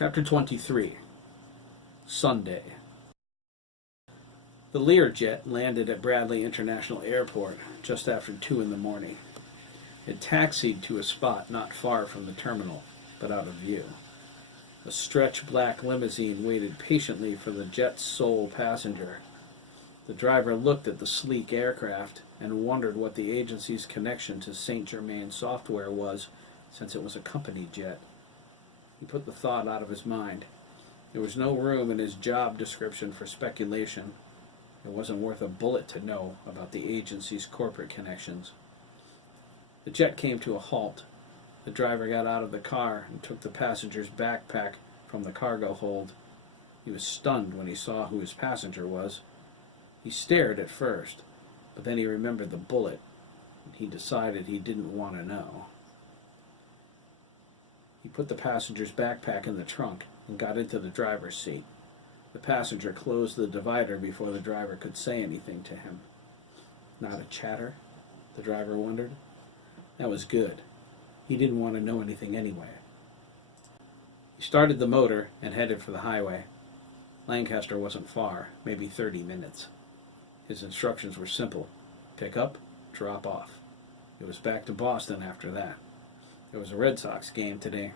Chapter 23. Sunday. The Learjet landed at Bradley International Airport just after 2 in the morning. It taxied to a spot not far from the terminal, but out of view. A stretch black limousine waited patiently for the jet's sole passenger. The driver looked at the sleek aircraft and wondered what the agency's connection to St. Germain software was, since it was a company jet. He put the thought out of his mind. There was no room in his job description for speculation. It wasn't worth a bullet to know about the agency's corporate connections. The jet came to a halt. The driver got out of the car and took the passenger's backpack from the cargo hold. He was stunned when he saw who his passenger was. He stared at first, but then he remembered the bullet, and he decided he didn't want to know. He put the passenger's backpack in the trunk and got into the driver's seat. The passenger closed the divider before the driver could say anything to him. Not a chatter? The driver wondered. That was good. He didn't want to know anything anyway. He started the motor and headed for the highway. Lancaster wasn't far, maybe 30 minutes. His instructions were simple. Pick up, drop off. It was back to Boston after that. There was a Red Sox game today.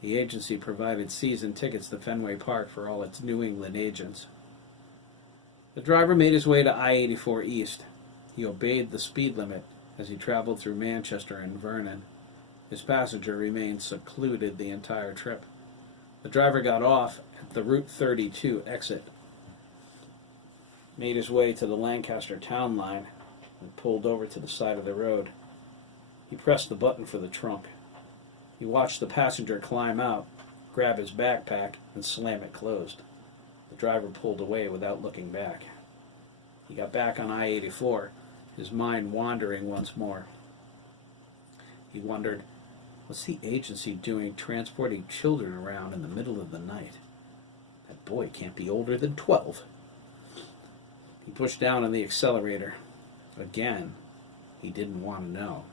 The agency provided season tickets to Fenway Park for all its New England agents. The driver made his way to I-84 East. He obeyed the speed limit as he traveled through Manchester and Vernon. His passenger remained secluded the entire trip. The driver got off at the Route 32 exit, made his way to the Lancaster town line, and pulled over to the side of the road. He pressed the button for the trunk. He watched the passenger climb out, grab his backpack, and slam it closed. The driver pulled away without looking back. He got back on I-84, his mind wandering once more. He wondered, what's the agency doing transporting children around in the middle of the night? That boy can't be older than 12. He pushed down on the accelerator. Again, he didn't want to know.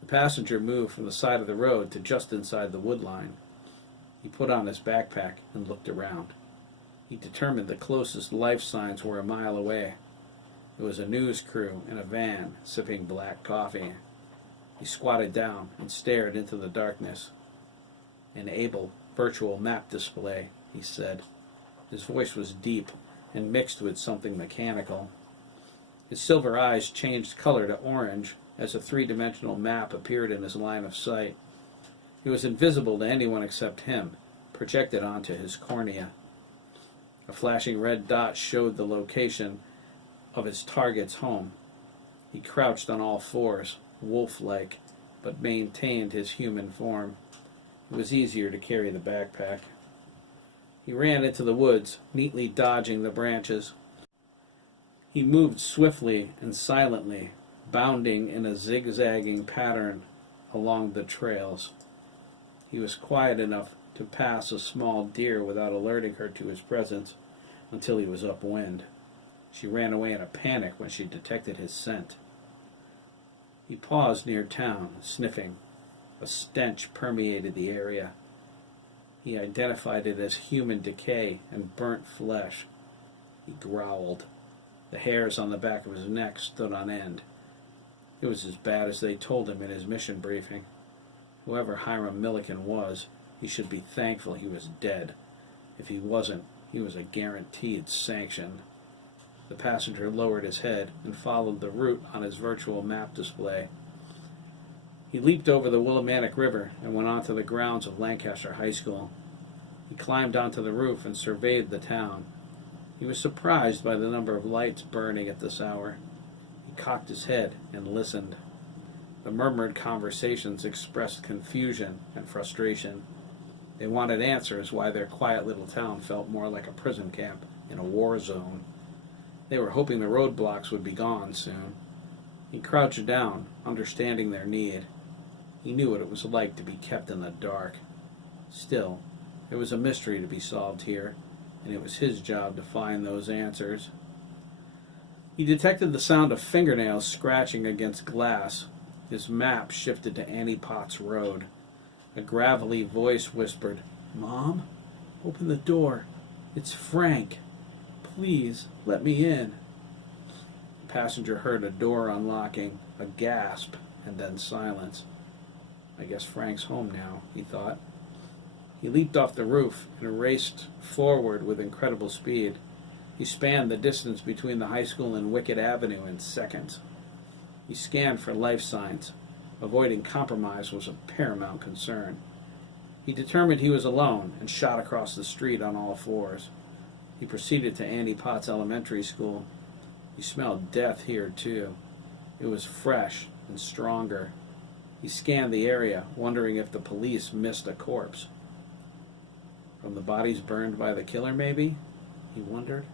The passenger moved from the side of the road to just inside the wood line. He put on his backpack and looked around. He determined the closest life signs were a mile away. It was a news crew in a van sipping black coffee. He squatted down and stared into the darkness. Enable virtual map display, he said. His voice was deep and mixed with something mechanical. His silver eyes changed color to orange as a three-dimensional map appeared in his line of sight. It was invisible to anyone except him, projected onto his cornea. A flashing red dot showed the location of his target's home. He crouched on all fours, wolf-like, but maintained his human form. It was easier to carry the backpack. He ran into the woods, neatly dodging the branches. He moved swiftly and silently, bounding in a zigzagging pattern along the trails. He was quiet enough to pass a small deer without alerting her to his presence until he was upwind. She ran away in a panic when she detected his scent. He paused near town, sniffing. A stench permeated the area. He identified it as human decay and burnt flesh. He growled. The hairs on the back of his neck stood on end. It was as bad as they told him in his mission briefing. Whoever Hiram Milliken was, he should be thankful he was dead. If he wasn't, he was a guaranteed sanction. The passenger lowered his head and followed the route on his virtual map display. He leaped over the Willimantic River and went onto the grounds of Lancaster High School. He climbed onto the roof and surveyed the town. He was surprised by the number of lights burning at this hour. He cocked his head and listened. The murmured conversations expressed confusion and frustration. They wanted answers why their quiet little town felt more like a prison camp in a war zone. They were hoping the roadblocks would be gone soon. He crouched down, understanding their need. He knew what it was like to be kept in the dark. Still, there was a mystery to be solved here, and it was his job to find those answers. He detected the sound of fingernails scratching against glass. His map shifted to Annie Potts Road. A gravelly voice whispered, "Mom, open the door. It's Frank. Please, let me in." The passenger heard a door unlocking, a gasp, and then silence. "I guess Frank's home now," he thought. He leaped off the roof and raced forward with incredible speed. He spanned the distance between the high school and Wickett Avenue in seconds. He scanned for life signs. Avoiding compromise was a paramount concern. He determined he was alone and shot across the street on all fours. He proceeded to Annie Potts Elementary School. He smelled death here, too. It was fresh and stronger. He scanned the area, wondering if the police missed a corpse. From the bodies burned by the killer, maybe? He wondered.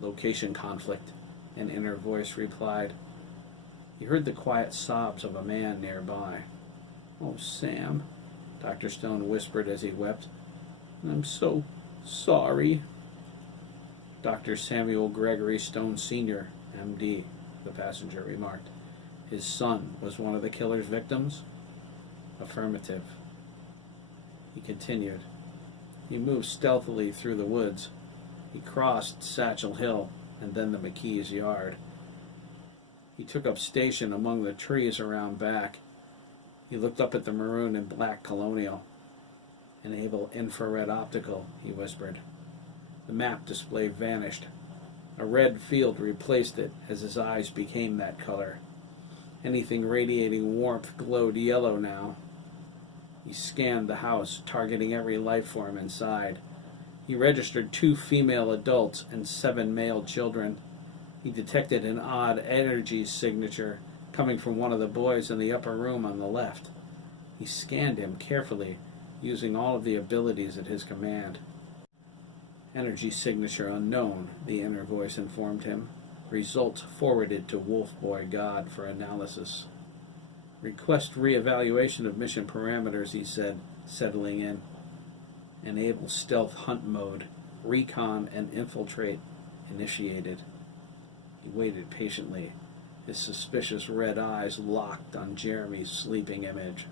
Location conflict, an inner voice replied. He heard the quiet sobs of a man nearby. "Oh, Sam," Dr. Stone whispered as he wept. "I'm so sorry." "Dr. Samuel Gregory Stone Sr., M.D., the passenger remarked. "His son was one of the killer's victims?" "Affirmative." He continued. He moved stealthily through the woods. He crossed Satchel Hill and then the McKee's yard. He took up station among the trees around back. He looked up at the maroon and black Colonial. "Enable infrared optical," he whispered. The map display vanished. A red field replaced it as his eyes became that color. Anything radiating warmth glowed yellow now. He scanned the house, targeting every life form inside. He registered 2 female adults and 7 male children. He detected an odd energy signature coming from one of the boys in the upper room on the left. He scanned him carefully, using all of the abilities at his command. "Energy signature unknown," the inner voice informed him. "Results forwarded to Wolf Boy God for analysis." "Request reevaluation of mission parameters," he said, settling in. "Enable stealth hunt mode. Recon and infiltrate initiated." He waited patiently, his suspicious red eyes locked on Jeremy's sleeping image.